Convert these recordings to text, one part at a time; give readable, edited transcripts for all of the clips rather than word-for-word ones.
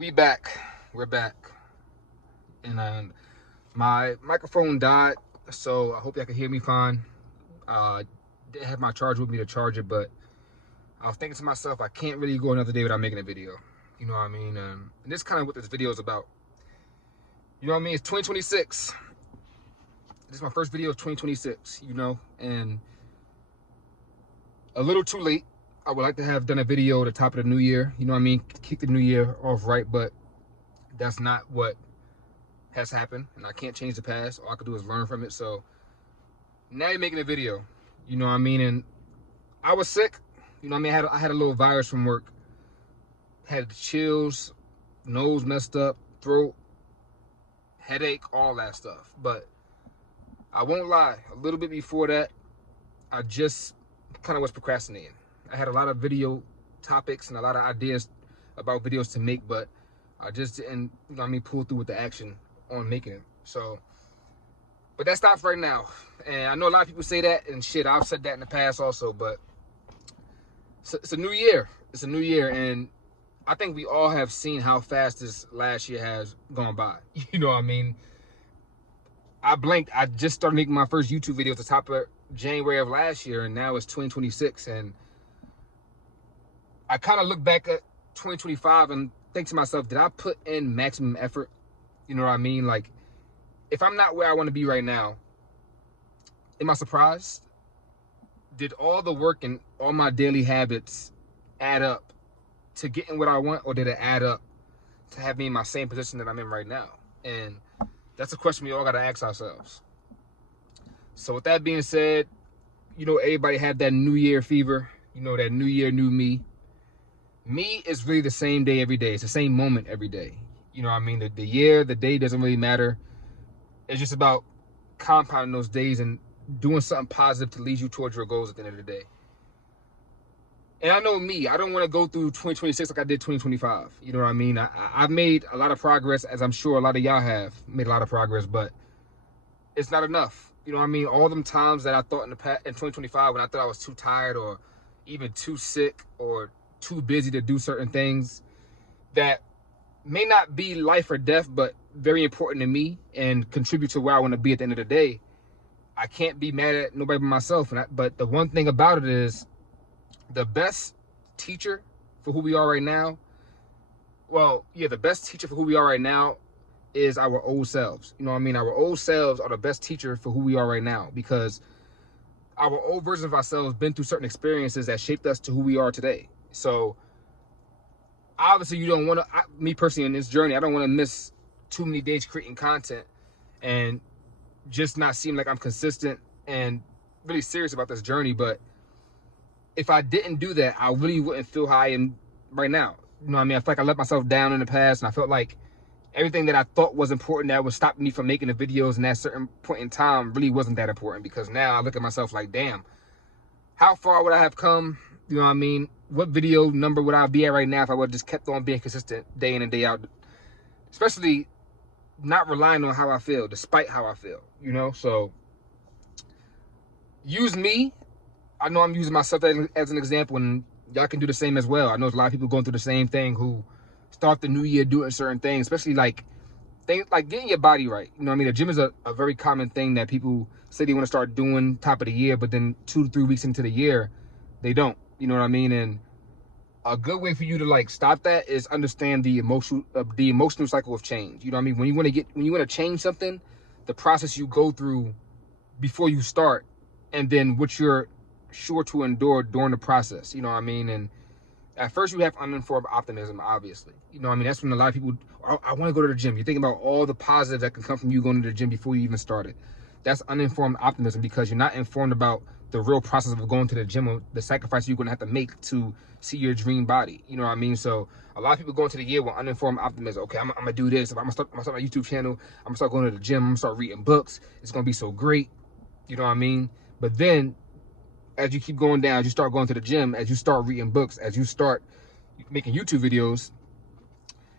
We back. We're back. And my microphone died, so I hope y'all can hear me fine. Didn't have my charger with me to charge it, but I was thinking to myself, I can't really go another day without making a video. You know what I mean? And this is kind of what this video is about. You know what I mean? It's 2026. This is my first video of 2026, and a little too late. I would like to have done a video at the top of the new year, you know what I mean? Kick the new year off right, but that's not what has happened, and I can't change the past. All I can do is learn from it. So now you're making a video, you know what I mean? And I was sick, you know what I mean? I had a little virus from work, had chills, nose messed up, throat, headache, all that stuff. But I won't lie, a little bit before that, I just kind of was procrastinating. I had a lot of video topics and a lot of ideas about videos to make, but I just didn't, you know what I mean, pull through with the action on making it. So, but that stops right now. And I know a lot of people say that, and shit, I've said that in the past also, but it's a new year. It's a new year, and I think we all have seen how fast this last year has gone by. You know what I mean? I blinked. I just started making my first YouTube video at the top of January of last year, and now it's 2026, and I kind of look back at 2025 and think to myself, did I put in maximum effort? You know what I mean? Like, if I'm not where I want to be right now, am I surprised? Did all the work and all my daily habits add up to getting what I want, or did it add up to have me in my same position that I'm in right now? And that's a question we all got to ask ourselves. So with that being said, you know, everybody have that New Year fever, you know, that New Year, new me. Me is really the same day every day. It's the same moment every day. You know what I mean? The year, the day doesn't really matter. It's just about compounding those days and doing something positive to lead you towards your goals at the end of the day. And I know me, I don't want to go through 2026 like I did 2025. You know what I mean? I've made a lot of progress, as I'm sure a lot of y'all have made a lot of progress, but it's not enough. You know what I mean? All them times that I thought in 2025 when I thought I was too tired or even too sick or too busy to do certain things that may not be life or death, but very important to me and contribute to where I want to be at the end of the day. I can't be mad at nobody but myself. But the one thing about it is, the best teacher for who we are right now, the best teacher for who we are right now is our old selves. You know what I mean? Our old selves are the best teacher for who we are right now, because our old version of ourselves been through certain experiences that shaped us to who we are today. So obviously you don't want to, me personally in this journey, I don't want to miss too many days creating content and just not seem like I'm consistent and really serious about this journey. But if I didn't do that, I really wouldn't feel how I am right now. You know what I mean? I feel like I let myself down in the past, and I felt like everything that I thought was important that was stopping me from making the videos in that certain point in time really wasn't that important, because now I look at myself like, damn, how far would I have come? You know what I mean? What video number would I be at right now if I would have just kept on being consistent day in and day out? Especially not relying on how I feel, despite how I feel, you know? So use me. I know I'm using myself as an example, and y'all can do the same as well. I know there's a lot of people going through the same thing who start the new year doing certain things, especially like things like getting your body right. You know what I mean? The gym is a very common thing that people say they want to start doing top of the year, but then 2 to 3 weeks into the year, they don't. You know what I mean? And a good way for you to like stop that is understand the emotional cycle of change. You know what I mean? When you want to change something, the process you go through before you start, and then what you're sure to endure during the process. You know what I mean? And at first you have uninformed optimism, obviously. You know what I mean? That's when a lot of people, I want to go to the gym. You're thinking about all the positives that can come from you going to the gym before you even started. That's uninformed optimism, because you're not informed about the real process of going to the gym, or the sacrifice you're going to have to make to see your dream body. You know what I mean? So a lot of people go into the year with uninformed optimism. Okay, I'm going to do this. If I'm going to start my YouTube channel, I'm going to start going to the gym, I'm going to start reading books. It's going to be so great. You know what I mean? But then as you keep going down, as you start going to the gym, as you start reading books, as you start making YouTube videos,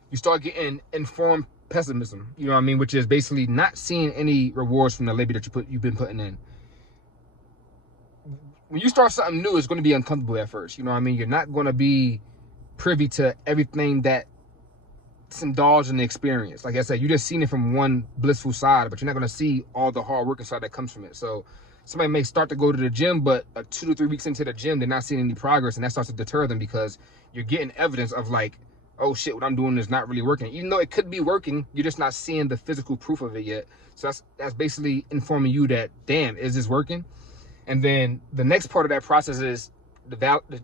you start getting informed pessimism, you know what I mean? Which is basically not seeing any rewards from the labor that you've been putting in. When you start something new, it's going to be uncomfortable at first, you know what I mean? You're not going to be privy to everything that indulge in the experience. Like I said, you just seen it from one blissful side, but you're not going to see all the hard work inside that comes from it. So somebody may start to go to the gym, but 2 to 3 weeks into the gym, they're not seeing any progress, and that starts to deter them because you're getting evidence of like, oh shit, what I'm doing is not really working. Even though it could be working, you're just not seeing the physical proof of it yet. So that's basically informing you that, damn, is this working? And then the next part of that process is the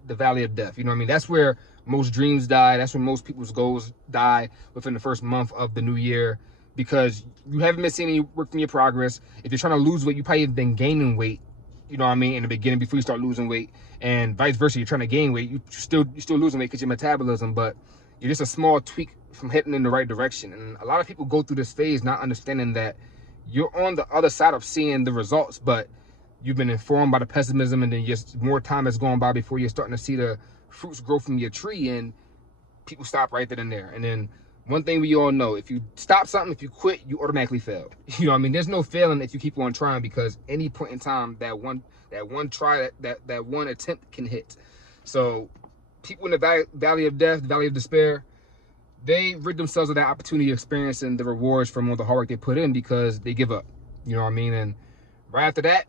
valley of death. You know what I mean? That's where most dreams die. That's when most people's goals die within the first month of the new year, because you haven't been seeing any work from your progress. If you're trying to lose weight, you probably have been gaining weight, you know what I mean, in the beginning before you start losing weight, and vice versa. You're trying to gain weight, you're still losing weight because your metabolism, but you're just a small tweak from heading in the right direction. And a lot of people go through this phase not understanding that you're on the other side of seeing the results, but you've been informed by the pessimism, and then just more time has gone by before you're starting to see the fruits grow from your tree, and people stop right then and there. And then one thing we all know, if you stop something, if you quit, you automatically fail. You know what I mean? There's no failing if you keep on trying, because any point in time, that one try, that one attempt can hit. So people in the valley of death, the valley of despair, they rid themselves of that opportunity of experiencing the rewards from all the hard work they put in because they give up. You know what I mean? And right after that,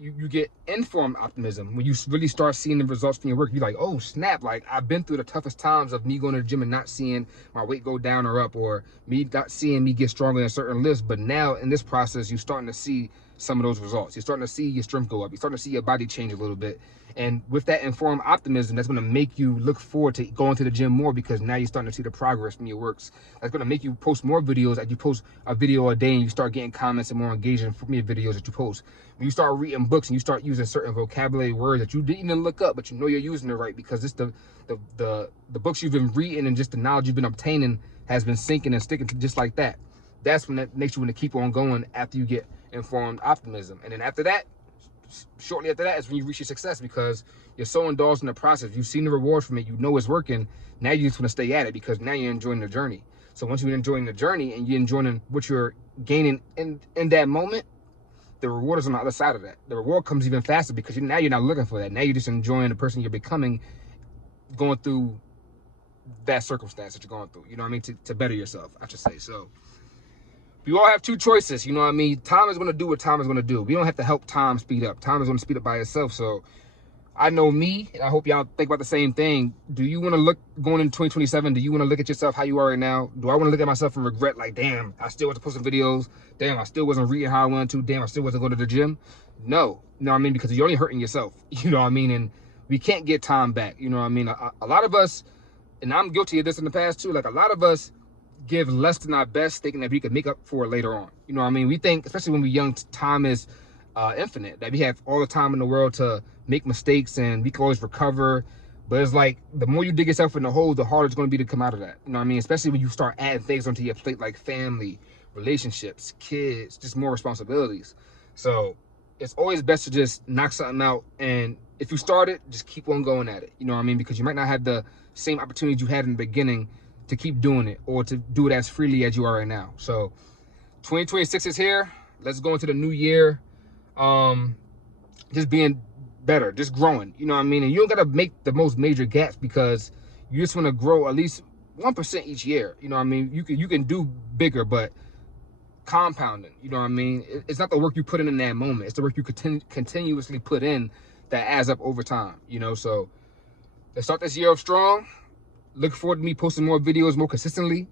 you get informed optimism. When you really start seeing the results from your work, you're like, oh snap, like I've been through the toughest times of me going to the gym and not seeing my weight go down or up, or me not seeing me get stronger in certain lifts. But now in this process, you're starting to see some of those results. You're starting to see your strength go up. You're starting to see your body change a little bit. And with that informed optimism, that's going to make you look forward to going to the gym more, because now you're starting to see the progress from your works. That's going to make you post more videos. As you post a video a day and you start getting comments and more engagement from your videos that you post. When you start reading books and you start using certain vocabulary words that you didn't even look up, but you know you're using it right because it's the books you've been reading and just the knowledge you've been obtaining has been sinking and sticking just like that. That's when that makes you want to keep on going after you get informed optimism. And then after that, shortly after that is when you reach your success, because you're so indulged in the process. You've seen the reward from it. You know it's working. Now you just want to stay at it because now you're enjoying the journey. So once you're enjoying the journey and you're enjoying what you're gaining in that moment, the reward is on the other side of that. The reward comes even faster because now you're not looking for that. Now you're just enjoying the person you're becoming, going through that circumstance that you're going through. You know what I mean? To better yourself, I should say. So we all have two choices, you know what I mean? Time is going to do what time is going to do. We don't have to help time speed up. Time is going to speed up by itself. So I know me, and I hope y'all think about the same thing. Do you want to look, going into 2027, do you want to look at yourself how you are right now? Do I want to look at myself and regret, like, damn, I still wasn't posting videos. Damn, I still wasn't reading how I wanted to. Damn, I still wasn't going to the gym. No, you know what I mean? Because you're only hurting yourself, you know what I mean? And we can't get time back, you know what I mean? A lot of us, and I'm guilty of this in the past too, like a lot of us give less than our best thinking that we could make up for it later on. You know what I mean? We think, especially when we're young, time is infinite, that we have all the time in the world to make mistakes and we can always recover. But it's like, the more you dig yourself in the hole, the harder it's going to be to come out of that. You know what I mean? Especially when you start adding things onto your plate like family, relationships, kids, just more responsibilities. So it's always best to just knock something out. And if you start it, just keep on going at it. You know what I mean? Because you might not have the same opportunities you had in the beginning to keep doing it, or to do it as freely as you are right now. So 2026 is here. Let's go into the new year just being better, just growing, you know what I mean? And you don't gotta make the most major gaps, because you just want to grow at least 1% each year. You know what I mean? You can do bigger, but compounding, you know what I mean? It's not the work you put in that moment, it's the work you continuously put in that adds up over time, you know? So let's start this year off strong. Look forward to me posting more videos more consistently.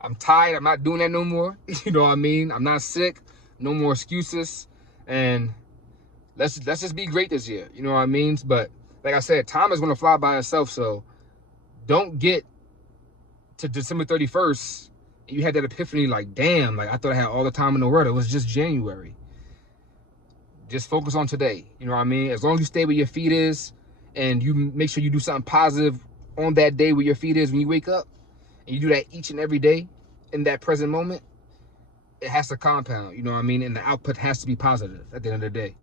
I'm tired. I'm not doing that no more. You know what I mean? I'm not sick. No more excuses. And let's just be great this year. You know what I mean? But like I said, time is going to fly by itself. So don't get to December 31st and you had that epiphany like, damn, like I thought I had all the time in the world. It was just January. Just focus on today. You know what I mean? As long as you stay where your feet is and you make sure you do something positive on that day where your feet is when you wake up, and you do that each and every day in that present moment, it has to compound, you know what I mean? And the output has to be positive at the end of the day.